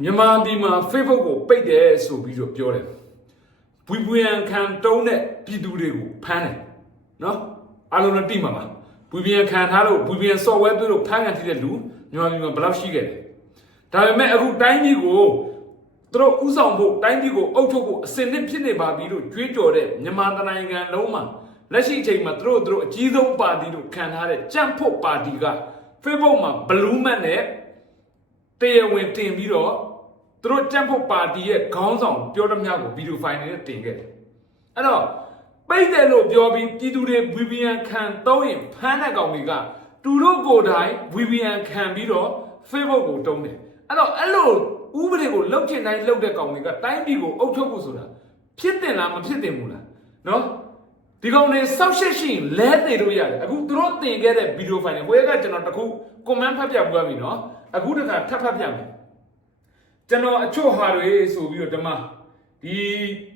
မြန်မာပြည်မှာ Facebook ကိုပိတ်တယ်ဆိုပြီးတော့ပြောတယ် VPN ခံတုံးတဲ့ပြည်သူတွေကိုဖမ်းတယ်နော်အားလုံးလည်းသိမှာပါ VPN ခံထားလို့ VPN software တွေလို့ဖမ်းခံထိတဲ့လူမြန်မာပြည်မှာဘယ်လောက်ရှိခဲ့လဲဒါပေမဲ့အခုတိုင်းပြည်ကိုသူတို့ဥဆောင်ဖို့တိုင်းပြည်ကိုအုပ်ချုပ်ဖို့အစင်နစ်ဖြစ်နေပါပြီလို့ကြွေးကြော်တဲ့မြန်မာတိုင်းနိုင်ငံလုံးမှာလက်ရှိအချိန်မှာသူတို့သူတို့အကြီးဆုံးပါတီလို့ခံထားတဲ့ကြံ့ဖို့ပါတီက Facebook မှာ blue mat နဲ့ တရားဝင်တင်ပြီးတော့သူတို့ကြံ့ဖို့ပါတီရဲ့ခေါင်းဆောင်ပြောသမျှကိုဗီဒီယိုဖိုင်နဲ့တင်ခဲ့တယ်။အဲ့တော့ပိတ်တယ်လို့ပြောပြီးပြည်သူတွေ VPN ခံသုံးရင်ဖမ်းတဲ့ကောင်တွေကသူတို့ကိုယ်တိုင် VPN ခံပြီးတော့ Facebook ကိုတုံးတယ်။အဲ့တော့အဲ့လိုဥပဒေကိုလုတ်ချင်တိုင်းလုတ်တဲ့ကောင်တွေကတိုင်းပြည်ကိုအုပ်ချုပ်ဖို့ဆိုတာဖြစ်တင်လားမဖြစ်တင်ဘူးလား။နော်ဒီကောင်တွေစောက်ရှက်ရှိရင်လဲနေလို့ရတယ်အခုသူတို့တင်ခဲ့တဲ့ဗီဒီယိုဖိုင်တွေဟိုရကကျွန်တော်တခု comment ဖတ်ပြပူရပြီနော် အခုတခါထပ်ဖတ်ပြမယ်ကျွန်တော်အချို့ဟာတွေဆိုပြီးတော့ဓမ္မဒီ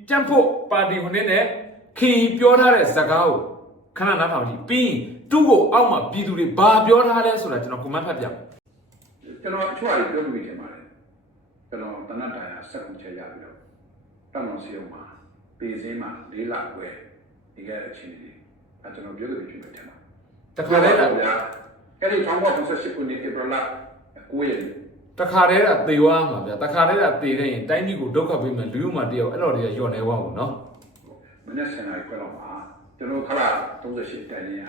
ကြံ့ဖို့ပါတီဟိုနေ့နဲ့ခင်ပြောထားတဲ့ဇာတ်ကားကိုခဏနားထောင်ကြည့်ပြီးရင်သူ့ကိုအောက်မှာပြည်သူတွေဘာပြောထားလဲဆိုတာကျွန်တော် comment ဖတ်ပြမယ်ကျွန်တော်အချွတ်အရပြောလို့တင်ပါတယ်ကျွန်တော်တနတ်တိုင်ရဆက်ကုန်ချက်ရပြီးတော့တောင်းတော်စီအောင်မှာပေစင်းမှာ၄လခွဲဒီကဲအချင်းကြီးအဲကျွန်တော်ပြောလို့ပြင်မယ်တယ်မှာတခါတည်းကဗျာအဲ့ဒီ1968ခုနှစ်ဧပြီလ 9ရက်နေ့တခါတည်းကသေသွားမှာဗျာတခါတည်းကသေတဲ့ရင်တိုင်းပြည်ကိုဒုက္ခပေးမယ်လူ့မှာတယောက်အဲ့လိုတည်းကညော့နေသွားဘူးနော်မနေ့ဆယ်နာရီခွဲလောက်မှာကျွန်တော်ခလာ38တိုင်ရ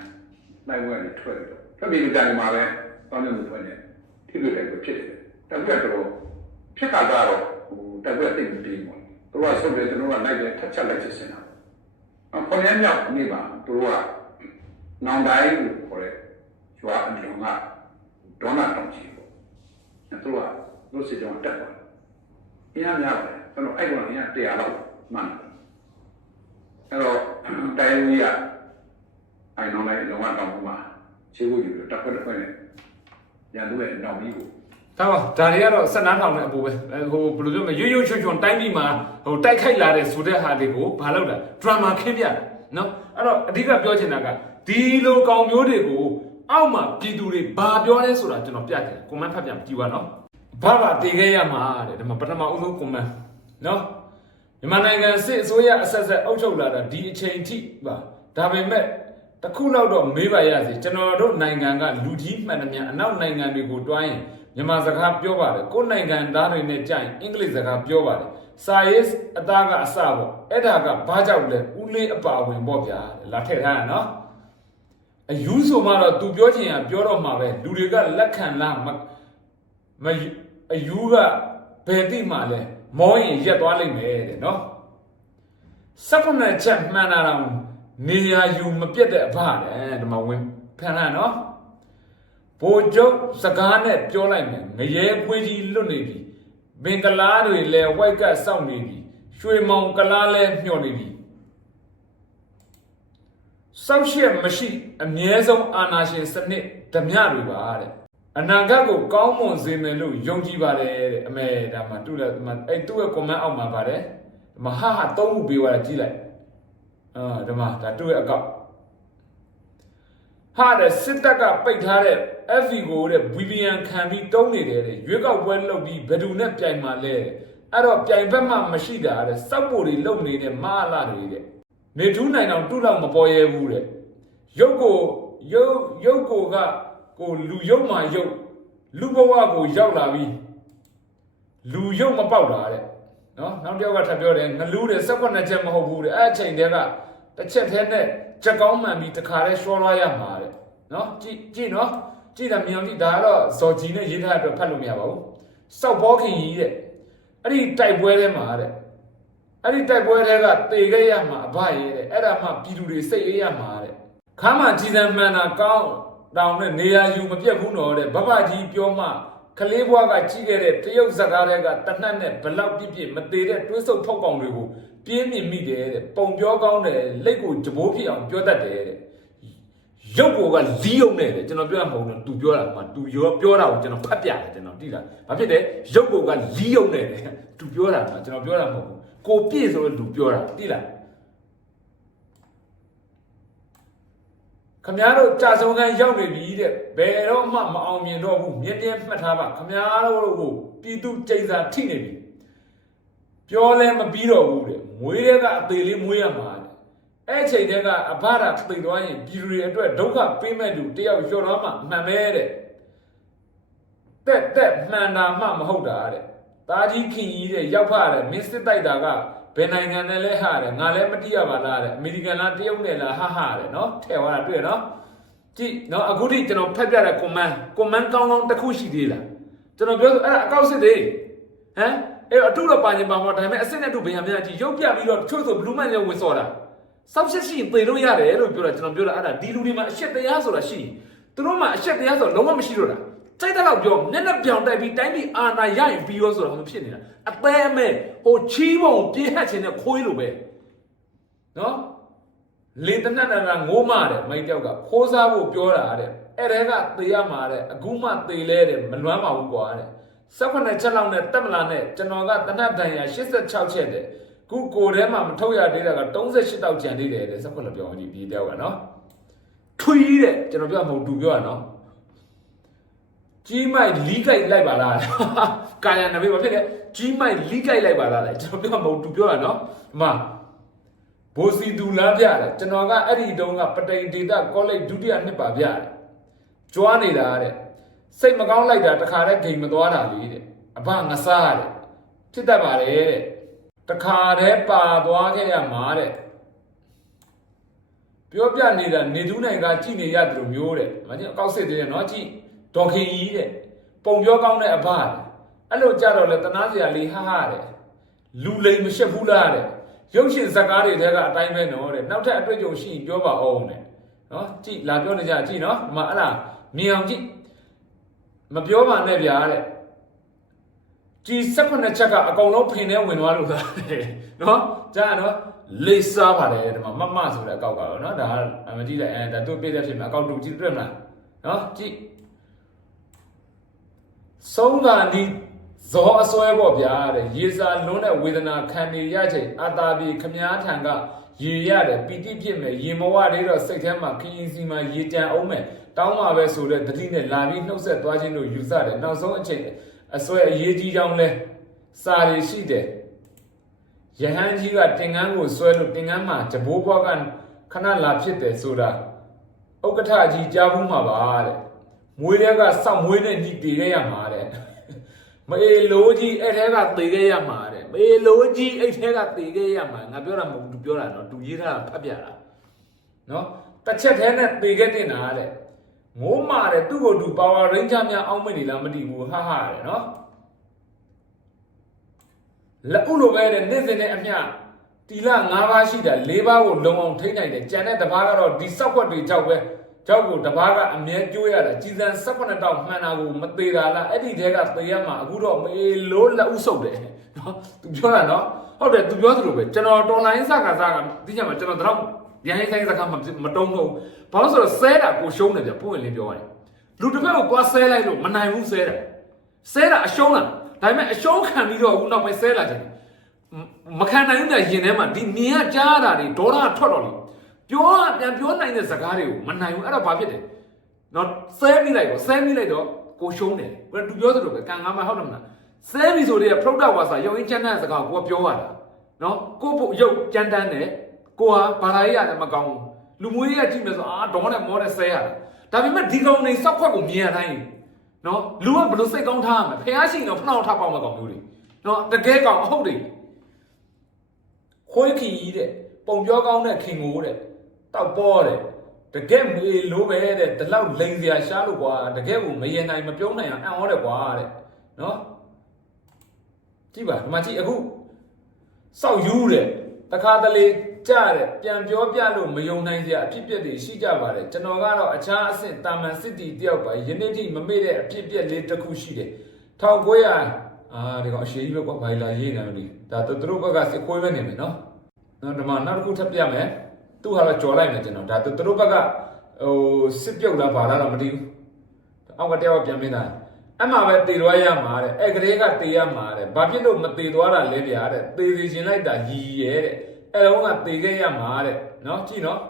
လိုက်ဝဲနေထွက်ပြီးတော့ထွက်ပြီးကြတယ်မှာပဲတောင်းနေလို့ထွက်နေထိတွေ့တယ်ကိုဖြစ်တယ်တက်ပြတ်တော့ဖြစ်တာကတော့ဟိုတက်ပြတ်တိတ်မတီးဘူးသူကဆုတ်တယ်ကျွန်တော်ကလိုက်တယ်ထက်ချက်လိုက်ချင်စင်တာအခေါ်ရမြောက်နေပါသူကနောင်တိုင်းကိုခေါ်တဲ့ကျွာအမြုံကဒေါနာတောင်ကြီးပေါ့ သူကသူစစ်ကြောင်တက်သွားအင်းအများပါတယ်ကျွန်တော်အဲ့ကောင်ကအင်း100လောက်မှန်တယ်အဲ့တော့တိုင်းကြီးကအိုင်နောင်းလိုက်လုံအောင်တောင်းမှာခြေဖို့ယူပြီးတက်ခွက်တစ်ခွက်နဲ့ရန်သူရဲ့နောက်ပြီးကိုဒါပါဒါတွေကတော့ဆက်နားထောင်တဲ့အပူပဲအဲဟိုဘယ်လိုပြောမလဲရွရွချွတ်ချွတ်တိုင်းပြည်မှာဟိုတိုက်ခိုက်လာတဲ့ဆိုတဲ့ဟာတွေကိုဘာလုပ်တာဒရမာခင်းပြတာနော်အဲ့တော့အဓိကပြောချင်တာကဒီလိုကောင်မျိုးတွေကို အောက်မှာပြည်သူတွေဘာပြောလဲဆိုတာကျွန်တော်ပြချင်တယ်ကွန်မန့်ဖတ်ပြကြည့်ပါနော်ဘာဘာတည်ခဲ့ရမှာတဲ့ဒီမှာပထမအဆုံးကွန်မန့်နော်မြန်မာနိုင်ငံစစ်အစိုးရအဆက်ဆက်အုပ်ချုပ်လာတာဒီအချိန်ထိပါဒါပေမဲ့တစ်ခုလောက်တော့မေးပါရစေကျွန်တော်တို့နိုင်ငံကလူကြီးမှန်သမျှအနောက်နိုင်ငံတွေကိုတွိုင်းရင်မြန်မာစကားပြောပါတယ်ကိုယ်နိုင်ငံသားတွေနဲ့ကြိုင်အင်္ဂလိပ်စကားပြောပါတယ်စာရေးအသားကအစပေါ့အဲ့ဒါကဘာကြောင့်လဲဦးလေးအပါဝင်ပေါ့ဗျာလာထည့်ထားရနော် အယူဆိုမှတော့ तू ပြောချင်ရပြောတော့မှာပဲလူတွေကလက်ခံလားမမယူအယူကဘယ်တိမှလဲမောရင်ရက်သွားလိမ့်မယ်တဲ့နော်စက္ကန့်ချက်မှန်တာတော့နေရာယူမပြတ်တဲ့အဖတဲ့ဒီမှာဝင်ဖန်လာနော်ဘိုလ်ချုပ်စကားနဲ့ပြောလိုက်မယ်ငရဲပွေးကြီးလွတ်နေပြီဘင်္ဂလားတွေလည်းဝိုက်ကစောင့်နေပြီရွှေမောင်ကလားလည်းမျှော်နေပြီ စောက်ရှက်မရှိအမြဲဆုံးအာနာရှင်စနစ်ဓမြတွေပါတဲ့အနာဂတ်ကိုကောင်းမွန်စေမယ်လို့ယုံကြည်ပါတယ်တဲ့အမေဒါမှတူတယ်ဒီမှာအဲ့သူ့ရဲ့ comment အောက်မှာပါတယ်ဒီမှာဟာဟာသုံးခုပေးသွားတာကြည့်လိုက်အာဒီမှာဒါသူ့ရဲ့အကောက်ဟာတဲ့စစ်တပ်ကပိတ်ထားတဲ့ FV ကိုတဲ့ VPN ခံပြီးတုံးနေတယ်တဲ့ရွေးကောက်ပွဲလုပ်ပြီးဘယ်သူနဲ့ပြိုင်မှာလဲတဲ့အဲ့တော့ပြိုင်ဘက်မှမရှိတာတဲ့စောက်ပိုတွေလုံနေတဲ့မဟာလာတွေတဲ့ နေထူးနိုင်အောင်တူလောက်မပေါ်ရဲဘူးတဲ့ရုပ်ကိုရုပ်ရုပ်ကိုကကိုလူရုပ်မှရုပ်လူဘဝကိုရောက်လာပြီးလူရုပ်မပေါက်တာတဲ့နော်နောက်တစ်ယောက်ကထပ်ပြောတယ်ငလူးတယ်စက်ခွက်နှစ်ချက်မဟုတ်ဘူးတဲ့အဲ့အချိန်တည်းကတစ်ချက်သေးနဲ့ချက်ကောင်းမှန်ပြီးတခါတည်းရှောလွှားရမှာတဲ့နော်ကြည့်ကြည့်နော်ကြည့်တာမြင်အောင်ကြည့်ဒါကတော့ဇော်ကြီးနဲ့ရေးထားတဲ့အတွက်ဖတ်လို့မရပါဘူးစောက်ဘောခင်ကြီးတဲ့အဲ့ဒီတိုက်ပွဲထဲမှာတဲ့ အဲ့ဒီတိုက်ပွဲထဲကတေခဲ့ရမှာအဘရဲ့တဲ့အဲ့ဒါမှပြည်သူတွေစိတ်အေးရမှာတဲ့ခါမှကြည်စံမှန်တာကောင်းတောင်နဲ့နေရာယူမပြတ်ဘူးတော့တဲ့ဘဘကြီးပြောမှကလေးဘွားကကြီးခဲ့တဲ့တရုတ်ဇက်ကားတွေကတနတ်နဲ့ဘလောက်ပြစ်ပြစ်မသေးတဲ့တွဲဆုပ်ဖောက်ကောင်တွေကိုပြင်းမြင်မိတယ်တဲ့ပုံပြောကောင်းတယ်လက်ကိုကြဘိုးဖြစ်အောင်ပြောတတ်တယ်တဲ့ရုပ်ကိုကလီးုံနဲ့တယ်ကျွန်တော်ပြောရမှာမဟုတ်ဘူးသူပြောတာမှသူရောပြောတာကိုကျွန်တော်ဖတ်ပြတယ်ကျွန်တော်တိတာဘာဖြစ်လဲရုပ်ကိုကလီးုံနဲ့တယ်သူပြောတာမှကျွန်တော်ပြောတာမဟုတ်ဘူး ကိုပြည့်ဆိုလို့သူပြောတာတိလားခမားတို့ကြာဆုံးကန်းရောက်နေပြီတဲ့ဘယ်တော့မှမအောင်မြင်တော့ဘူးမြင်းပြင်းမှတ်ထားပါခမားတို့ကိုပြည်သူကြိတ်စာထိနေပြီပြောလဲမပြီးတော့ဘူးတဲ့မွေးတဲ့ကအသေးလေးမွေးရမှာတဲ့အဲ့အချိန်တည်းကအဘရာသိသွားရင်ပြည်သူတွေအတွက်ဒုက္ခပေးမဲ့လူတယောက်လျှော်တော့မှအမှန်ပဲတဲ့တက်တက်မှန်တာမှမဟုတ်တာတဲ့ တာကြီးခင်ကြီးတဲ့ရောက်ဖတဲ့မင်းစစ်တိုက်တာကဘယ်နိုင်ငံနဲ့လဲဟာတဲ့ငါလည်းမတိရပါလားတဲ့အမေရိကန်လားတရုတ်နဲ့လားဟာဟာတဲ့နော်ထဲသွားတာတွေ့ရနော်ကြည့်နော်အခုထိကျွန်တော်ဖတ်ပြတဲ့ comment comment ကောင်းကောင်းတစ်ခုရှိသေးလားကျွန်တော်ပြောဆိုအဲ့ဒါအကောက်စစ်သေးဟမ်အဲ့တော့အထုတော့ပါရင်ပါမှာဒါပေမဲ့အစစ်နဲ့အထုဘယ်ဟာများကြည့်ရုပ်ပြပြီးတော့တချို့ဆိုဘလူးမန်လည်းဝင်စော်တာစောက်ချက်ရှိရင်သေလို့ရတယ်လို့ပြောတာကျွန်တော်ပြောတာအဲ့ဒါဒီလူတွေမှာအရှက်တရားဆိုတာရှိရင်သူတို့မှာအရှက်တရားဆိုတာလုံးဝမရှိတော့တာ စိတ်တက်တော့ပြောမျက်နှာပြောင်တိုက်ပြီးတိုင်းပြည်အာဏာရရင်ပြီးရောဆိုတာမဖြစ်နေတာအသေးအမဲ့ဟိုချီးပုံပြေးဟတ်ခြင်းနဲ့ခွေးလိုပဲနော်လေတနက်နနာငိုးမတဲ့မိတ်တယောက်ကခိုးစားဖို့ပြောတာတဲ့အဲ့ဒါကသေရမှာတဲ့အခုမှသေလဲတဲ့မလွမ်းပါဘူးကွာတဲ့18ချက်လောက်နဲ့တက်မလာနဲ့ကျွန်တော်ကတနက်တန်ရ86ချက်တဲ့ခုကိုယ်ထဲမှာမထုတ်ရသေးတာက38တောက်ကြံသေးတယ်တဲ့18ပြောင်းကြည့်ဒီတယောက်ကနော်ထွီးတဲ့ကျွန်တော်ပြောမဟုတ်သူပြောရနော် ကြီးမိုက်လီးကြိုက်လိုက်ပါလားကာယနဘေးဘာဖြစ်လဲကြီးမိုက်လီးကြိုက်လိုက်ပါလားကျွန်တော်ပြောမဟုတ်သူပြောရနော်ဒီမှာဘိုစီတူလမ်းပြတယ်ကျွန်တော်ကအဲ့ဒီတုန်းကပတိန်ဒေတာကောလိပ်ဒုတိယနှစ်ပါပြတယ်ကြွားနေတာတဲ့စိတ်မကောင်းလိုက်တာတခါတည်းဂိမ်မသွားတာလေတဲ့အဘငစားတဲ့ဖြစ်တတ်ပါတယ်တဲ့တခါတည်းပါသွားခဲ့ရမှာတဲ့ပြောပြနေတာနေသူနိုင်ကကြည်နေရတယ်လို့မျိုးတဲ့မချင်းအကောက်စစ်တယ်နော်ကြည် ဒေါ်ခင်ကြီးတဲ့ပုံပြောကောင်းတဲ့အဘတဲ့အဲ့လိုကြတော့လေတနာစရာလေးဟာဟာတဲ့လူလိမ်မရှက်ဘူးလားတဲ့ရုပ်ရှင်ဇာတ်ကားတွေထဲကအတိုင်းပဲနော်တဲ့နောက်ထပ်အတွေ့အကြုံရှိရင်ပြောပါအောင်တဲ့နော်ကြည့်လာပြောနေကြကြည့်နော်ဒီမှာအဲ့လားမြင်အောင်ကြည့်မပြောပါနဲ့ဗျာတဲ့ကြည်18ချက်ကအကောင်လုံးဖင်ထဲဝင်သွားလို့သာတဲ့နော်ကြားနော်လေးစားပါတယ်ဒီမှာမမဆိုတဲ့အကောက်ကတော့နော်ဒါကအမကြည့်လိုက်အဲဒါသူ့ပြည့်တဲ့ဖြစ်မှာအကောက်တူကြည့်တွေ့မလားနော်ကြည့် ဆုံးတာဒီဇောအစွဲပေါ့ဗျာတဲ့ရေစာလွန်းတဲ့ဝေဒနာခံနေရချိန်အတာပြေခမားထံကရေရတယ်ပီတိဖြစ်မယ်ရေမဝသေးတော့စိတ်ထဲမှာခရင်စီမှာရေကြံအောင်မယ်တောင်းပါပဲဆိုတဲ့တတိနဲ့လာပြီးနှုတ်ဆက်သွားခြင်းတို့ယူဆတယ်နောက်ဆုံးအချိန်အစွဲအရေးကြီးကြောင်းလဲစာရရှိတယ်ယဟန်ကြီးကတင်ငန်းကိုဆွဲလို့တင်ငန်းမှာဂျဘိုးဘွားကခဏလာဖြစ်တယ်ဆိုတာဥက္ကဋ္ဌကြီးကြားဘူးမှာပါတဲ့မွေးတဲ့ကစောက်မွေးနဲ့ညီတည်ရရမှာတဲ့ မေလိုကြီးအဲ့ထဲကသေခဲ့ရမှာတဲ့မေလိုကြီးအဲ့ထဲကသေခဲ့ရမှာငါပြောတာမဟုတ်ဘူးသူပြောတာနော်သူရေးထားတာဖတ်ပြတာနော်တစ်ချက်ထဲနဲ့သေခဲ့တင်တာတဲ့ငိုးမာတဲ့သူ့ကိုသူပါဝါရင်းချများအောင်းမနေလားမသိဘူးဟာဟာတဲ့နော်လက်ဥလိုပဲတဲ့နေ့စဉ်နဲ့အမျှတီလာ၅ပါးရှိတာ၄ပါးကိုလုံအောင်ထိန်းနိုင်တယ်ကြံတဲ့တစ်ပါးကတော့ဒီစောက်ွက်တွေကြောက်ပဲ ကြောက်ကိုတစ်ပါးကအမြဲကြိုးရတာကြီးစံ18တောက်မှန်တာကိုမသေးတာလားအဲ့ဒီတဲကသေရမှာအခုတော့မေလို့လက်ဥဆုပ်တယ်နော်သူပြောတာနော်ဟုတ်တယ်သူပြောသလိုပဲကျွန်တော်တော်လိုင်းစကားစကားသိချင်မှာကျွန်တော်တော့ရဟန်းဆိုင်စကားမတုံးတော့ဘာလို့ဆိုတော့ဆဲတာကိုရှုံးတယ်ဗျပုံရင်လေးပြောရတယ်လူတစ်ဖက်ကိုသွားဆဲလိုက်လို့မနိုင်ဘူးဆဲတာဆဲတာအရှုံးလားဒါပေမဲ့အရှုံးခံပြီးတော့အခုနောက်ပိုင်းဆဲလာတယ်မခံနိုင်ဘူးတဲ့ရင်ထဲမှာဒီမြင်ရကြားတာတွေဒေါသထွက်တော့လေ ပြောပြန်ပြောနိုင်တဲ့စကားတွေကိုမနိုင်ဘူးအဲ့တော့ဘာဖြစ်တယ်နော်ဆဲမိလိုက်တော့ဆဲမိလိုက်တော့ကိုရှုံးတယ်ဘယ်သူပြောသလိုပဲကံငါမဟုတ်တယ်မလားဆဲပြီဆိုတဲ့ပရုဒ္ဒဝါစာရုံရင်းချမ်းတဲ့စကားကိုကိုပြောရတာနော်ကိုဖို့ရုပ်ကြမ်းတမ်းတယ်ကိုဟာဘာသာရေးရတယ်မကောင်းဘူးလူမွေးရကြည့်မယ်ဆိုအာဒေါနဲ့မောနဲ့ဆဲရတာဒါပေမဲ့ဒီကောင်နေစောက်ခွက်ကိုမြင်ရတိုင်းနော်လူကဘယ်လိုစိတ်ကောင်းထားရမလဲဖះရှိတော့ဖနှောက်ထားပေါက်မကောင်းဘူးလေနော်တကယ်ကောင်အဟုတ်တယ်ခွေးခီကြီးတဲ့ပုံပြောကောင်းတဲ့ခင်ကိုတဲ့ တောက်ပေါ်တဲ့တကယ်မေလိုပဲတဲ့ဒီလောက်လိန်စရာရှားလို့ကွာတကယ်ကိုမရင်နိုင်မပြုံးနိုင်အောင်အံ့ဩတယ်ကွာတဲ့နော်ကြည့်ပါဒီမှာကြည့်အခုစောက်ယူတဲ့တခါတလေကြားတဲ့ပြန်ပြောပြလို့မယုံနိုင်စရာအဖြစ်အပျက်တွေရှိကြပါတယ်ကျွန်တော်ကတော့အခြားအဆင့်တာမန်စစ်တီတယောက်ပါယနေ့ထိမမေ့တဲ့အဖြစ်အပျက်လေးတစ်ခုရှိတယ်1900အာဒီကောင်အရှိကြီးပဲကွာဘိုင်လာရေးနေတယ်ဒါသူတို့ဘက်ကစစ်ခွေးပဲနေမယ်နော်နော်ဒီမှာနောက်တစ်ခုထပ်ပြမယ် သူ့ဟာတော့ကြော်လိုက်မယ်ကျွန်တော်ဒါသူတို့ဘက်ကဟိုစစ်ပြုတ်လားဘာလားတော့မသိဘူးအောက်ကတယောက်ပြန်မင်းသားအမှပဲတည်သွားရမှာတဲ့အဲ့ကလေးကတည်ရမှာတဲ့ဘာဖြစ်လို့မတည်သွားတာလဲဗျာတဲ့တည်စီခြင်းလိုက်တာရည်ရဲတဲ့အဲ့တော့ကတည်ခဲ့ရမှာတဲ့နော်ကြည့်နော်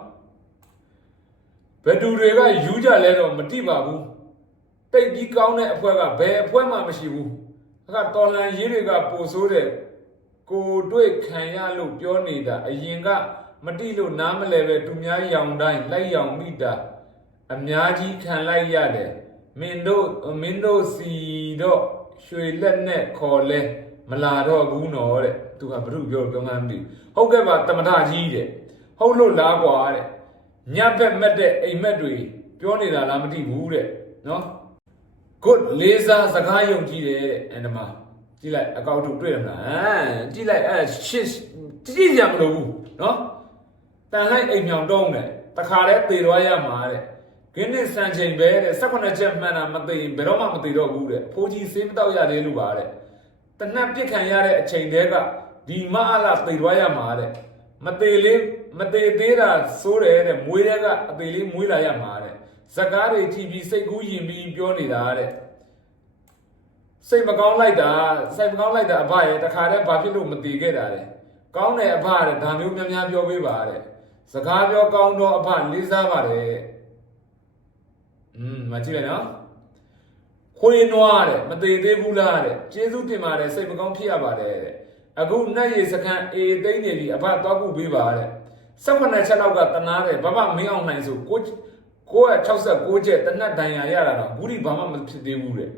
ဘယ်သူတွေကယူကြလဲတော့မတိပါဘူးတိတ်ပြီးကောင်းတဲ့အဖွဲကဘယ်အဖွဲမှမရှိဘူးအခါတော်လန်ရေးတွေကပိုဆိုးတဲ့ကိုတွေ့ခံရလို့ပြောနေတာအရင်က မတိလို့နားမလဲပဲသူများရောင်တိုင်းလိုက်ရောင်မိတာအများကြီးခံလိုက်ရတယ်မင်းတို့မင်းတို့စီတော့ရွှေလက်နဲ့ခေါ်လဲမလာတော့ဘူးနော်တဲ့သူကဘုရုပြောပြောမှန်းမသိဘူးဟုတ်ကဲ့ပါတမထကြီးတဲ့ဟုတ်လို့လားကွာတဲ့ညက်ဘက်မက်တဲ့အိမ်မက်တွေပြောနေတာလားမသိဘူးတဲ့နော် good လေးစားစကားယုံကြည်တယ်တဲ့အန်ဒမကြည့်လိုက်အကောက်တူတွေ့ရမလားဟမ်ကြည့်လိုက်အဲရှစ်ကြည့်ကြရမလို့ဘူးနော် တန်လိုက်အိမ်မြောင်တုံးတယ်တခါတည်းသေသွားရမှာတဲ့ခင်းနဲ့စံချိန်ပဲတဲ့18ချက်မှန်တာမသိရင်ဘယ်တော့မှမသိတော့ဘူးတဲ့ဖိုးကြီးစေးမတော့ရတယ်လို့ပါတဲ့တနတ်ပြစ်ခံရတဲ့အချိန်တည်းကဒီမအလာသေသွားရမှာတဲ့မသေးလေးမသေးသေးတာစိုးတယ်တဲ့မွေးတဲ့ကအသေးလေးမွေးလာရမှာတဲ့ဇကားတွေကြည့်ပြီးစိတ်ကူးယဉ်ပြီးပြောနေတာတဲ့စိတ်မကောင်းလိုက်တာစိတ်မကောင်းလိုက်တာအဖရဲ့တခါတည်းဘာဖြစ်လို့မတည်ခဲ့တာလဲကောင်းတယ်အဖတဲ့ဒါမျိုးများများပြောပေးပါတဲ့ စကားပြောကောင်းတော့အဖလေးစားပါတယ်อืมမကြည့်လိုက်နော်ခွေးနွားတဲ့မတည်သေးဘူးလားတဲ့ကျေးဇူးတင်ပါတယ်စိတ်မကောင်းဖြစ်ရပါတယ်တဲ့အခုနတ်ရည်စခန်းအေးသိမ့်နေပြီအဖသွားကူပေးပါတဲ့18ချက်လောက်ကတနာတယ်ဘဘမင်းအောင်နိုင်ဆိုကို966ချက်တနတ်ဒဏ်ရာရတာတော့ဘူးဒီဘာမှမဖြစ်သေးဘူးတဲ့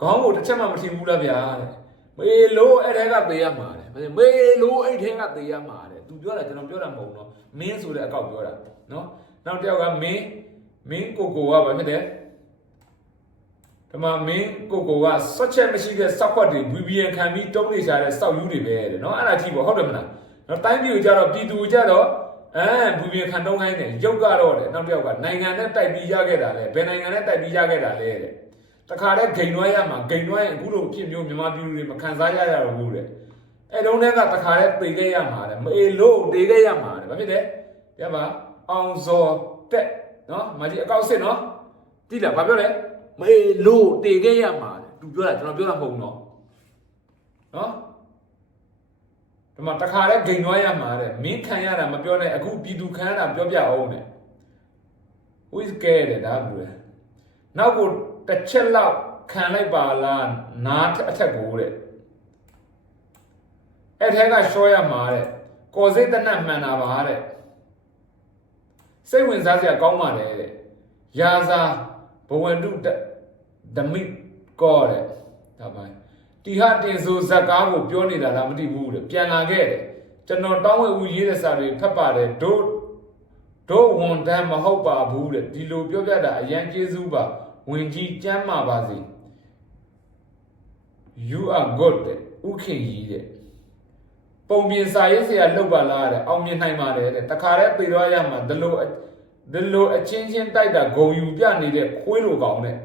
ခေါင်းကိုတစ်ချက်မှမထင်ဘူးလားဗျာတဲ့မေလို့အဲ့ထဲကသေးရမှာတဲ့မေလို့အဲ့ထဲကသေးရမှာတဲ့ သူပြောတာကျွန်တော်ပြောတာမဟုတ်ဘူးနော်မင်းဆိုတဲ့အကောက်ပြောတာနော်နောက်တစ်ယောက်ကမင်းမင်းကိုကိုကဘာဖြစ်တယ်ဒီမှာမင်းကိုကိုကဆွတ်ချက်မရှိတဲ့စောက်ခွက်တွေ VPN ခံပြီးတုံးနေကြတဲ့စောက်ယူတွေပဲတဲ့နော်အဲ့ဒါကြည့်ပေါ့ဟုတ်တယ်မလားနော်တိုင်းပြည်ကိုကြတော့ပြည်သူကိုကြတော့အဲ VPN ခံတုံးခိုင်းတယ်ရုပ်ကတော့တဲ့နောက်တစ်ယောက်ကနိုင်ငံနဲ့တိုက်ပြီးရခဲ့တာလေဘယ်နိုင်ငံနဲ့တိုက်ပြီးရခဲ့တာလဲတဲ့တခါတည်းဂိမ်နွားရမှာဂိမ်နွားရင်အခုလိုဖြစ်မျိုးမြန်မာပြည်သူတွေမခံစားရရတော့ဘူးတဲ့ အဲ့တုန်းကတခါတည်းပေခဲ့ရမှာတဲ့မအေလို့တေခဲ့ရမှာတဲ့ဘာဖြစ်လဲပြပါအောင်စော်တက်နော်မကြီးအကောက်စစ်နော်တိလားဘာပြောလဲမအေလို့တေခဲ့ရမှာတဲ့သူပြောတာကျွန်တော်ပြောတာမဟုတ်ဘူးနော်နော်ဒီမှာတခါတည်းဂိမ်နွားရမှာတဲ့မင်းခံရတာမပြောနဲ့အခုပြည်သူခံရတာပြောပြအောင်တဲ့ who is scared တဲ့ဒါဘူးလေနောက်ကိုတစ်ချက်လောက်ခံလိုက်ပါလားနားအထက်ကိုတဲ့ အဲ့ထဲကရှော့ရမှာတဲ့ကော်စိတ်တနတ်မှန်တာပါတဲ့စိတ်ဝင်စားစရာကောင်းပါတယ်တဲ့ရာဇာဘဝန္တုတဓမိကောတဲ့ဒါပိုင်းတီဟတင်ဆိုဇက်ကားကိုပြောနေတာလားမသိဘူးတဲ့ပြန်လာခဲ့တယ်ကျွန်တော်တောင်းဝဲဦးရေးတဲ့စာတွေဖတ်ပါတယ်ဒို့တို့ဝန်တန်းမဟုတ်ပါဘူးတဲ့ဒီလိုပြောပြတာအရန်ကျေးဇူးပါဝင်ကြီးကျမ်းမာပါစေ you are good တဲ့ဥခင်ကြီးတဲ့ ပုံပြင်စာရေးဆရာလောက်ပါလားတဲ့အောင်မြင်နိုင်ပါတယ်တဲ့တခါတည်းပြေတော့ရမှာဒီလိုဒီလိုအချင်းချင်းတိုက်တာဂုံယူပြနေတဲ့ခွေးလိုကောင်တဲ့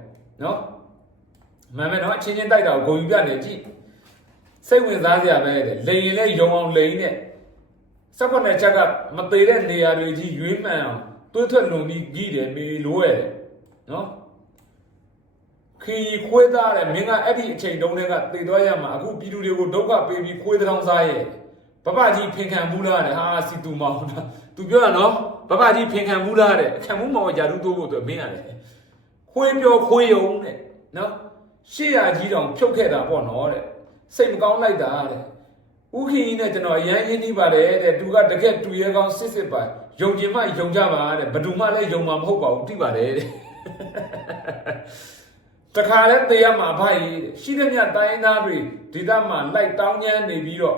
နော်မှန်မယ်နော်အချင်းချင်းတိုက်တာကိုဂုံယူပြနေကြည့်စိတ်ဝင်စားစရာပဲတဲ့လိန်ရင်လည်းယုံအောင်လိန်နဲ့စက်ခွနဲ့ချက်ကမသေးတဲ့နေရာတွေကြီးရွေးမှန်အောင်တွေးထွက်လွန်ပြီးကြီးတယ်မေလိုရဲ့နော်ခီခွေးသားတဲ့မင်းကအဲ့ဒီအချိန်တုန်းကသေသွားရမှာအခုပြည်သူတွေကိုဒုက္ခပေးပြီးခွေးတောင်စားရဲ့ ဘဘကြီးဖင်ခံဘူးလားတဲ့ဟာစီတူမောင်တာသူပြောရနော်ဘဘကြီးဖင်ခံဘူးလားတဲ့ခံဘူးမောင်ရာထူးတိုးဖို့သူမင်းရတယ်ခွေးပြောခွေးယုံတဲ့နော်ရှေ့ရကြီးတောင်ဖြုတ်ခဲ့တာပေါ့နော်တဲ့စိတ်မကောင်းလိုက်တာတဲ့ဥခီကြီးနဲ့ကျွန်တော်အရန်ရင်းနှီးပါတယ်တဲ့သူကတကက်တူရဲကောင်းစစ်စစ်ပါယုံကြည်မှယုံကြပါတဲ့ဘယ်သူမှလည်းယုံမှာမဟုတ်ပါဘူးသိပါတယ်တဲ့တခါလဲတေးရမှာအဖိုက်ရှိသမျှတိုင်းသားတွေဒေသမှာလိုက်တောင်းချမ်းနေပြီးတော့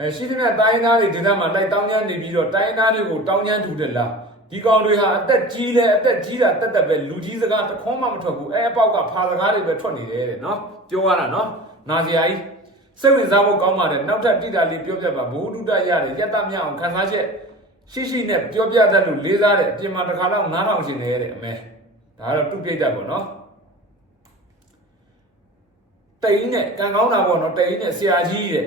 အဲရှိသမျှတိုင်းသားတွေဒေသမှာလိုက်တောင်းချမ်းနေပြီးတော့တိုင်းသားတွေကိုတောင်းချမ်းထူတယ်လားဒီကောင်တွေဟာအသက်ကြီးလဲအသက်ကြီးတာတက်တက်ပဲလူကြီးစကားတခွန်းမှမထွက်ဘူးအဲအပေါက်ကဖာစကားတွေပဲထွက်နေတယ်တဲ့နော်ပြောရတာနော်နာစရာကြီးစိတ်ဝင်စားဖို့ကောင်းပါတယ်နောက်ထပ်တိတာလေးပြောပြပါဘိုးတုတရတယ်ရက်တမြောက်အောင်ခန်းစားချက်ရှိရှိနဲ့ပြောပြတတ်လို့လေးစားတဲ့အပြင်မှာတစ်ခါတော့9000ရှင်နေတဲ့အမဲဒါကတော့သူ့ပြိတ္တပေါ့နော်တိန်နဲ့ကံကောင်းတာပေါ့နော်တိန်နဲ့ဆရာကြီးတဲ့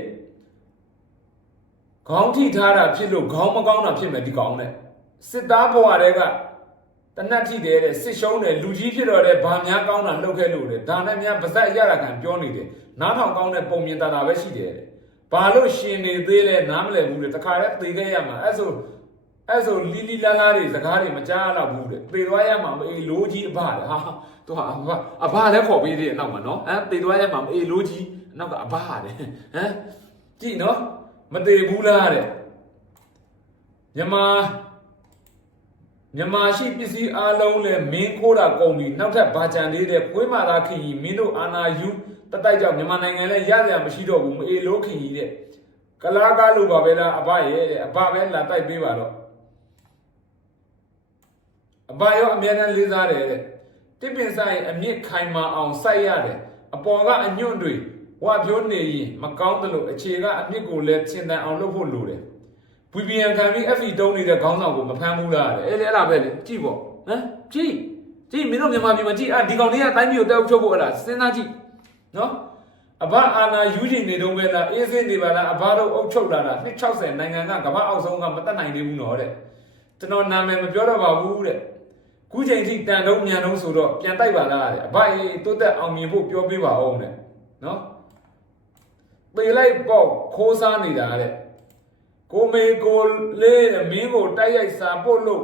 ခေါင်းထိထားတာဖြစ်လို့ခေါင်းမကောင်းတာဖြစ်မယ်ဒီကောင်နဲ့စစ်သားဘဝတဲကတနတ်ထိတယ်တဲ့စစ်ရှုံးတယ်လူကြီးဖြစ်တော့တဲ့ဗာများကောင်းတာလှုပ်ခဲ့လို့တဲ့ဒါနဲ့များပါဇက်ရတာခံပြောနေတယ်နားထောင်ကောင်းတဲ့ပုံမြင်တာတာပဲရှိတယ်တဲ့ဘာလို့ရှင်နေသေးလဲနားမလည်ဘူးတဲ့တခါတည်းသေခဲ့ရမှာအဲ့ဆိုအဲ့ဆိုလီလီလာလာတွေစကားတွေမကြားတော့ဘူးတဲ့သေသွားရမှာမအေးလိုကြီးအဖတဲ့ဟာသူဟာအဖအဖလည်းခေါ်ပေးသေးတယ်နောက်မှာနော်ဟမ်သေသွားရမှာမအေးလိုကြီးနောက်ကအဘတဲ့ဟမ်ကြည့်နော် မသေးဘူးလားတဲ့မြန်မာမြန်မာရှိပစ္စည်းအလုံးလဲမင်းခိုးတာကုန်ပြီနောက်ထပ်ဘာကြံသေးတဲ့ခွေးမာသာခင်ကြီးမင်းတို့အာနာယူတတိုက်ကြောင့်မြန်မာနိုင်ငံလဲရရမရှိတော့ဘူးမအေလို့ခင်ကြီးတဲ့ကလားကားလို့ပါပဲလားအဘရဲ့တဲ့အဘပဲလာတိုက်ပေးပါတော့အဘရောအမြဲတမ်းလေးစားတယ်တဲ့တစ်ပင်ဆိုင်အမြင့်ခိုင်မာအောင်စိုက်ရတယ်အပေါ်ကအညွန့်တွေ ဝါပြောနေရင်မကောင်းသလိုအခြေကအမြင့်ကိုလည်းရှင်းတန်အောင်လုပ်ဖို့လိုတယ် VPN ခံပြီး FE တုံးနေတဲ့ခေါင်းဆောင်ကိုမဖမ်းဘူးလားတဲ့အဲ့လေအဲ့ဒါပဲလေကြည့်ပေါ့ဟမ်ကြည့်ကြည့်မင်းတို့မြန်မာပြည်မှာကြည့်အာဒီကောင်လေးကတိုင်းပြည်ကိုတက်အုပ်ချုပ်ဖို့အဲ့ဒါစဉ်းစားကြည့်နော်အဘအာနာယူဂျင်နေတော့ပဲလားအေးစင်းနေပါလားအဘတို့အုပ်ချုပ်လာတာ260နိုင်ငံကကမ္ဘာအောက်ဆုံးကမတက်နိုင်သေးဘူးနော်တဲ့ကျွန်တော်နာမည်မပြောတော့ပါဘူးတဲ့ခုချိန်ထိတန်တုံးမြန်တုံးဆိုတော့ပြန်တိုက်ပါလားတဲ့အဘအေးတိုးတက်အောင်မြင်ဖို့ပြောပြပါအောင်တဲ့နော် ပေလိုက်ပေါ့ခိုးစားနေတာတဲ့ကိုမေကိုလေးတဲ့မင်းကိုတိုက်ရိုက်စာပို့လို့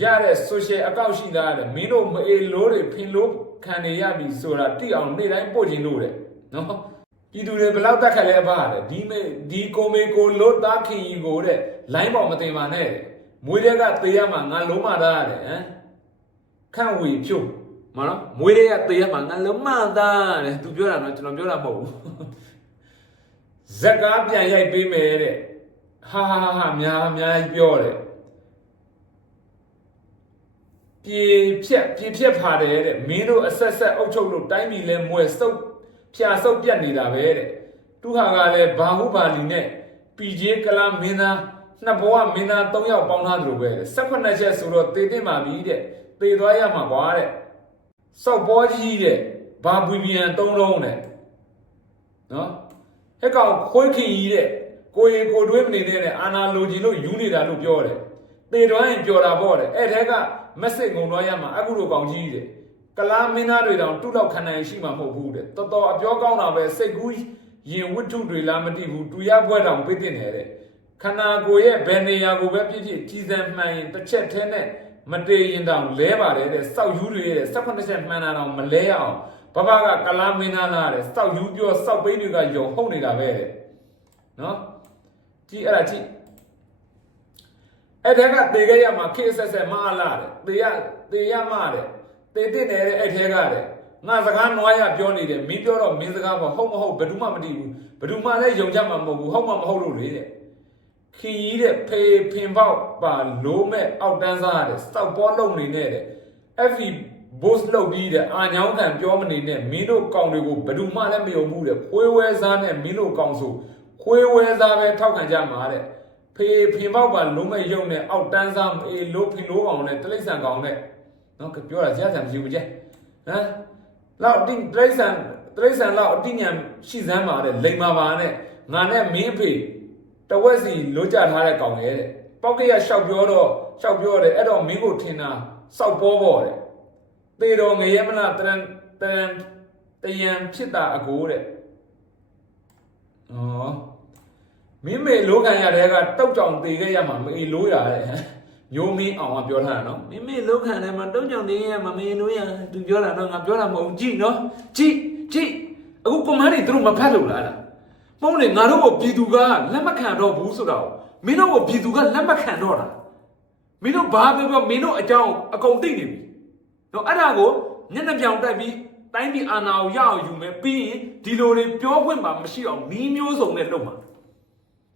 ရတဲ့ social account ရှိသားတဲ့မင်းတို့မအေးလို့တွေဖင်လို့ခံနေရပြီဆိုတာတိအောင်နေ့တိုင်းပို့ခြင်းလို့တဲ့နော်ပြည်သူတွေဘယ်လောက်တက်ခက်လဲအဘတဲ့ဒီမေဒီကိုမေကိုလို့သားခင်ကြီးကိုတဲ့ line ပေါ်မတင်ပါနဲ့တဲ့မွေးတဲ့ကသေးရမှာငါလုံးမသားတဲ့ဟမ်ခန့်ဝေဖြုတ်မနော်မွေးတွေကတေးရမှာငါလုံးမသားတဲ့သူပြောတာနော်ကျွန်တော်ပြောတာမဟုတ်ဘူး ဇက်ကားပြန်ရိုက်ပေးမယ်တဲ့ဟာဟာဟာဟာများအများကြီးပြောတယ်ပြေဖြက်ပြေဖြက်ဖာတယ်တဲ့မင်းတို့အဆက်ဆက်အုပ်ချုပ်လို့တိုင်းပြည်လဲမွဲစုပ်ဖြာစုပ်ပြတ်နေတာပဲတဲ့သူဟာကလည်းဘာဟုဘာလီနဲ့ပီဂျေကလာမင်းသားနှစ်ဘဝမင်းသား၃ယောက်ပေါင်းထားသလိုပဲတဲ့၁၈ချက်ဆိုတော့တေးတင်ပါပြီတဲ့သေသွားရမှာကွာတဲ့စောက်ပေါ်ကြီးတဲ့ဘာဘွေပြန်သုံးလုံးတဲ့နော် ဟဲ့ကောင်ခွေးခင်ကြီးတဲ့ကိုရီကိုတွေးမနေတဲ့တဲ့အာနာလိုချင်လို့ယူနေတာလို့ပြောတယ်သေသွားရင်ပြောတာပေါ့တဲ့အဲ့ထဲကမက်ဆေ့ငုံသွားရမှာအခုလိုကောင်ကြီးတဲ့ကလားမင်းသားတွေတောင်တုလောက်ခဏနိုင်ရှိမှာမဟုတ်ဘူးတဲ့တော်တော်အပြောကောင်းတာပဲစိတ်ကူးရင်ဝတ္ထုတွေလားမသိဘူးတူရပွဲတောင်ပြည့်တင်နေတဲ့ခန္ဓာကိုယ်ရဲ့ဘယ်နေရာကိုပဲဖြစ်ဖြစ်ကြီးစံမှန်ရင်တစ်ချက်ထဲနဲ့မတေရင်တောင်လဲပါတယ်တဲ့စောက်ယူတွေတဲ့18ချက်မှန်တာတောင်မလဲအောင် ဘဘကကလားမင်းသားလားတဲ့စောက်ယူပြောစောက်ပိန်းတွေကယုံဟုတ်နေတာပဲတဲ့နော်ကြည့်အဲ့ဒါကြည့်အဲ့ဒါကတေခဲ့ရမှာခေဆက်ဆက်မအားလားတဲ့တေရတေရမတဲ့တေတဲ့နေတဲ့အဲ့ထဲကတဲ့ငါစကားနွားရပြောနေတယ်မင်းပြောတော့မင်းစကားပေါ့ဟုတ်မဟုတ်ဘယ်သူမှမသိဘူးဘယ်သူမှလည်းယုံကြမှာမဟုတ်ဘူးဟုတ်မှမဟုတ်လို့လေတဲ့ခီးတဲ့ဖေဖင်ပေါက်ပါလိုးမဲ့အောက်တန်းစားတဲ့စောက်ပေါ်လုံနေနဲ့တဲ့ FV boost လုပ်ပြီးတဲ့အာညောင်းခံပြောမနေနဲ့မင်းတို့ကောင်တွေကိုဘယ်သူမှလည်းမယုံဘူးတဲ့ခွေးဝဲစားနဲ့မင်းတို့ကောင်ဆိုခွေးဝဲစားပဲထောက်ခံကြမှာတဲ့ဖေဖင်ပေါက်ပါလိုးမဲ့ရုံနဲ့အောက်တန်းစားအေးလိုးဖင်လိုးကောင်နဲ့တလိษံကောင်နဲ့နော်ပြောတာကြားစံမရှိဘူးကြဟမ်လောက်တိတလိษံတလိษံလောက်အတိညာရှိစမ်းပါတဲ့လိမ်မာပါနဲ့ငါနဲ့မင်းအဖေ တဝက်စီလွတ်ကြထားတဲ့ကောင်ရဲ့တဲ့ပောက်ကရရှောက်ပြောတော့ရှောက်ပြောတယ်အဲ့တော့မင်းကိုထင်တာစောက်ပေါ်ပေါ်တဲ့ သေတော်ငရဲမလားတရန်တရန်တယံဖြစ်တာအကိုတဲ့ဩမင်းမေလိုခံရတဲ့ကတောက်ကြောင်သေးခဲ့ရမှာမေလိုရတဲ့ညိုးမင်းအောင်ကပြောထားတာနော်မင်းမေလိုခံတယ်မှာတောက်ကြောင်သေးခဲ့ရမှာမေလိုရသူပြောတာတော့ငါပြောတာမဟုတ်ကြည့်နော်ကြည့်ကြည့်အခုကွန်မန်းတွေသူတို့မဖတ်လို့လားလားမဟုတ်လေငါတို့ကိုပြည်သူကလက်မခံတော့ဘူးဆိုတော့မင်းတို့ကိုပြည်သူကလက်မခံတော့တာမင်းတို့ဘာပြောပြောမင်းတို့အကြောင်းအကုန်သိနေပြီ တော့အဲ့ဒါကိုညနေပြောင်တက်ပြီးတိုင်းပြည်အာဏာကိုရအောင်ယူမယ်ပြီးရင်ဒီလိုတွေပြောခွင့်မှမရှိအောင်နီးမျိုးစုံနဲ့လုပ်မှာ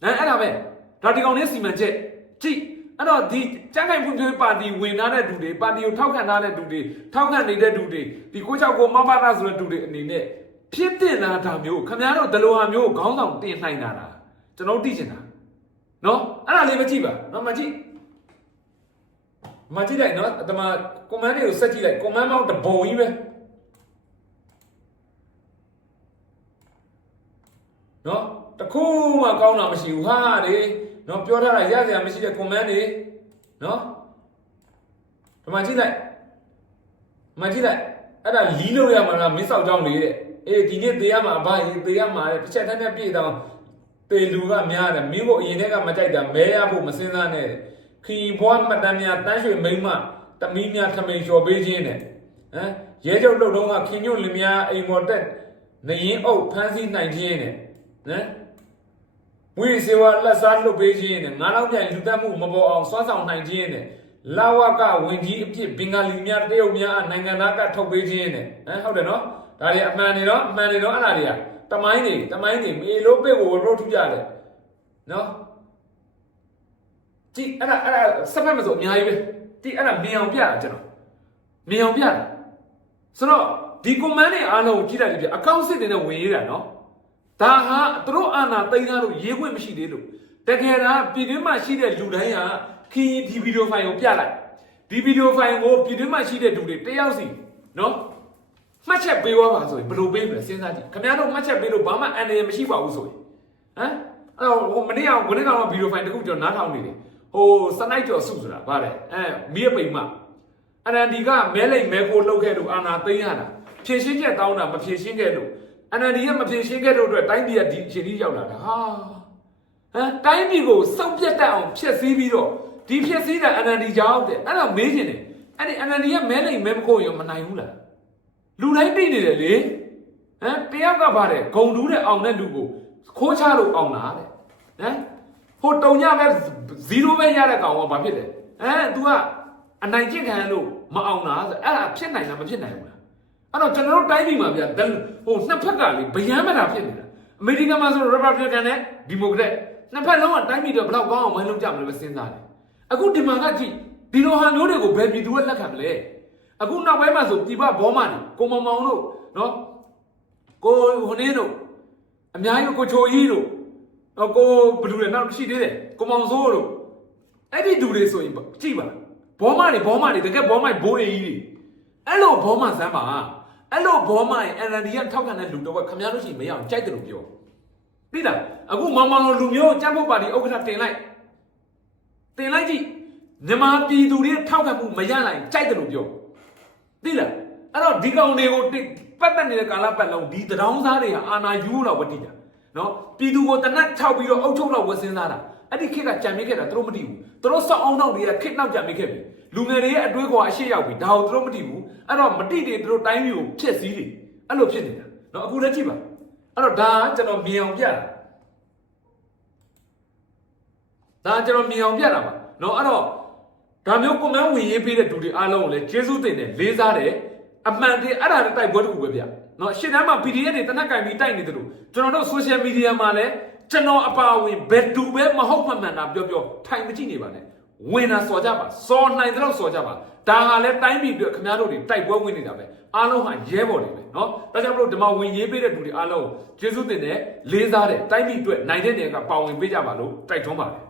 နဲအဲ့ဒါပဲဒါဒီကောင်လေးစီမံချက်ကြည့်အဲ့တော့ဒီကျန်းခိုင်ဖွံ့ဖြိုးရေးပါတီဝင်ထားတဲ့လူတွေပါတီကိုထောက်ခံထားတဲ့လူတွေထောက်ခံနေတဲ့လူတွေဒီကိုချောက်ကိုမမတာဆိုတဲ့လူတွေအနေနဲ့ဖြစ်တင်လာတာမျိုးခင်ဗျားတို့ဒလိုဟာမျိုးကိုခေါင်းဆောင်တင်နိုင်တာလားကျွန်တော်သိချင်တာနော်အဲ့ဒါလေးမကြည့်ပါနော်မကြည့် မကြည့်လိုက်နော်အတမကွန်မန်းတွေကိုစက်ကြည့်လိုက်ကွန်မန်းပေါင်းတစ်ပုံကြီးပဲနော်တခုမှကောင်းတာမရှိဘူးဟာလေနော်ပြောထားတာရစရာမရှိတဲ့ကွန်မန်းတွေနော်ဒီမှာကြည့်လိုက်ဒီမှာကြည့်လိုက်အဲ့ဒါလီးလို့ရမှာလားမင်းဆောက်ကြောင်းလေးတဲ့အေးဒီနေ့သေရမှာအဘကြီးသေရမှာတဲ့တစ်ချက်တည်းနဲ့ပြည့်တော့သေလူကများတယ်မင်းကိုအရင်တည်းကမကြိုက်တာမဲရဖို့မစင်းစားနဲ့တဲ့ ခီဘွားမတန်းများတန်းရွှေမိမ့်မတမီးများထမိန်လျှော်ပေးခြင်းတဲ့ဟမ်ရဲကျုပ်လှုပ်တော့ကခင်ညွန့်လင်များအိမ်မော်တက်နရင်အုပ်ဖမ်းဆီးနိုင်ခြင်းနဲ့နော်ဝိစေဝလက်စားလွတ်ပေးခြင်းနဲ့ငါးလောက်ပြန်လူတက်မှုမပေါ်အောင်စွမ်းဆောင်နိုင်ခြင်းနဲ့လာဝကဝင်ကြီးအဖြစ်ဘင်္ဂလီများတရုတ်များနိုင်ငံသားကထုတ်ပေးခြင်းနဲ့ဟမ်ဟုတ်တယ်နော်ဒါတွေအမှန်တွေနော်အမှန်တွေနော်အဲ့ဒါတွေကတမိုင်းတွေတမိုင်းတွေမေလို့ပေကိုရောထူးကြတယ်နော် ကြည့်အဲ့ဒါအဲ့ဒါစက်ဖက်မဆိုအများကြီးပဲကြည့်အဲ့ဒါမြင်အောင်ပြတာကျွန်တော်မြင်အောင်ပြတာဆိုတော့ဒီ command တွေအားလုံးကိုကြည့်လိုက်ကြည့်အကောင့်စစ်တွေနဲ့ဝင်ရတာနော်ဒါဟာသူတို့အာဏာသိမ်းထားလို့ရေးခွင့်မရှိသေးလို့တကယ်တော့ပြည်တွင်းမှာရှိတဲ့လူတိုင်းဟာခင်းရင်ဒီဗီဒီယိုဖိုင်ကိုပြလိုက်ဒီဗီဒီယိုဖိုင်ကိုပြည်တွင်းမှာရှိတဲ့လူတွေတယောက်စီနော်မှတ်ချက်ပေးသွားပါဆိုရင်ဘယ်လိုပေးမလဲစဉ်းစားကြည့်ခင်ဗျားတို့မှတ်ချက်ပေးလို့ဘာမှအန္တရာယ်မရှိပါဘူးဆိုရင်ဟမ်အဲ့တော့ဟိုမနေ့ကမနေ့ကတော့ဗီဒီယိုဖိုင်တစ်ခုကျွန်တော်နားထောင်နေတယ် ဟိုစနိုက်ကျော်စုဆိုတာဗါတယ်အဲမီးရပိန်မအနန္ဒီကမဲလိမ်မဲကိုလှုပ်ခဲ့လို့အာဏာသိမ်းရတာဖြည့်ရှင်းချက်တောင်းတာမဖြည့်ရှင်းခဲ့လို့အနန္ဒီကမဖြေရှင်းခဲ့တဲ့အတွက်တိုင်းပြည်ကဒီအခြေအနေရောက်လာတာဟာဟမ်တိုင်းပြည်ကိုစောက်ပြတ်တတ်အောင်ဖျက်ဆီးပြီးတော့ဒီဖျက်ဆီးတာအနန္ဒီကြောင့်တဲ့အဲ့တော့မေးချင်တယ်အဲ့ဒီအနန္ဒီကမဲလိမ်မဲမခိုးရောမနိုင်ဘူးလားလူတိုင်းသိနေတယ်လေဟမ်တယောက်ကပါတယ်ဂုံတူးတဲ့အောင်တဲ့လူကိုခိုးချလို့အောင်လာတဲ့ဟမ် ဟိုတုံညပဲ0ပဲရတဲ့ကောင်ကဘာဖြစ်လဲဟမ် तू ကအနိုင်ကျင့်ခံလို့မအောင်လားဆိုအဲ့ဒါဖြစ်နိုင်လားမဖြစ်နိုင်ဘူးလားအဲ့တော့ကျွန်တော်တို့တိုင်းပြည်မှာဗျာဟိုနှစ်ဖက်ကလေဗျမ်းမတာဖြစ်နေတာအမေရိကန်မှာဆိုရီပတ်ဘလစ်ကန်နဲ့ဒီမိုကရက်နှစ်ဖက်လုံးကတိုင်းပြည်တော့ဘယ်တော့ကောင်းအောင်မလုပ်ကြမလို့ပဲစဉ်းစားတယ်အခုဒီမှာကကြည့်ဒီလိုဟာမျိုးတွေကိုဘယ်ပြည်သူကလက်ခံမလဲအခုနောက်ပိုင်းမှာဆိုပြည်ပဘောမတွေကိုမောင်မောင်တို့နော်ကိုဟိုနေတို့အများကြီးကိုချိုကြီးတို့ တော့ကိုဘယ်လူလဲနောက်ရှိသေးတယ်ကိုမောင်စိုးတို့အဲ့ဒီသူတွေဆိုရင်ကြည့်ပါဘောမတွေဘောမတွေတကယ်ဘောမဘိုးအေးကြီးတွေအဲ့လိုဘောမဆမ်းပါအဲ့လိုဘောမရင် NLD ကထောက်ခံတဲ့လူတော့ခမရလို့ရှိရင်မရအောင်ကြိုက်တယ်လို့ပြောသိလားအခုမောင်မောင်လိုလူမျိုးကြံ့ဖို့ပါတီဥက္ကဋ္ဌတင်လိုက်တင်လိုက်ကြည့်မြန်မာပြည်သူတွေထောက်ခံမှုမရနိုင်ကြိုက်တယ်လို့ပြောသိလားအဲ့တော့ဒီကောင်တွေကိုပတ်သက်နေတဲ့ကာလပတ်လုံးဒီတံတောင်းစားတွေကအာနာယူတော့ဝတိတာ နော်ပြည်သူကိုတနတ်ထောက်ပြီးတော့အုပ်ချုပ်တော့ဝယ်စင်းစားတာအဲ့ဒီခေတ်ကကြံမိခဲ့တာသူတို့မသိဘူးသူတို့စောက်အောင်နောက်တွေကခေတ်နောက်ကြံမိခဲ့ပြီလူငယ်တွေရဲ့အတွေးခေါ်အရှိရောက်ပြီဒါကိုသူတို့မသိဘူးအဲ့တော့မတိတွေသူတို့တိုင်းပြည်ကိုဖျက်ဆီးတယ်အဲ့လိုဖြစ်နေတာနော်အခုလည်းကြည့်ပါအဲ့တော့ဒါကကျွန်တော်မြင်အောင်ပြတာဒါကကျွန်တော်မြင်အောင်ပြတာပါနော်အဲ့တော့ဒါမျိုးကွန်မန့်ဝင်ရေးပေးတဲ့သူတွေအားလုံးကိုလည်းကျေးဇူးတင်တယ်လေးစားတယ်အမှန်တည်းအဲ့ဒါနဲ့တိုက်ပွဲတစ်ခုပဲဗျ နော်ရှင်းတန်းမှာ PDF တွေတနက်ကင်ပြီးတိုက်နေတယ်လို့ကျွန်တော်တို့ social media မှာလည်းကျွန်တော်အပါအဝင်ဘယ်သူပဲမဟုတ်မှန်မှန်တာပြောပြောထိုင်မကြည့်နေပါနဲ့ဝင်တာစော်ကြပါစော်နိုင်တဲ့လောက်စော်ကြပါဒါကလည်းတိုင်းပြည်အတွက်ခင်ဗျားတို့တွေတိုက်ပွဲဝင်နေတာပဲအားလုံးဟာရဲဘော်တွေပဲနော်ဒါကြောင့်မလို့ဒီမှာဝင်ရေးပေးတဲ့သူတွေအားလုံးကိုကျေးဇူးတင်တယ်လေးစားတယ်တိုင်းပြည်အတွက်နိုင်တဲ့နေရာကပါဝင်ပေးကြပါလို့တိုက်တွန်းပါတယ်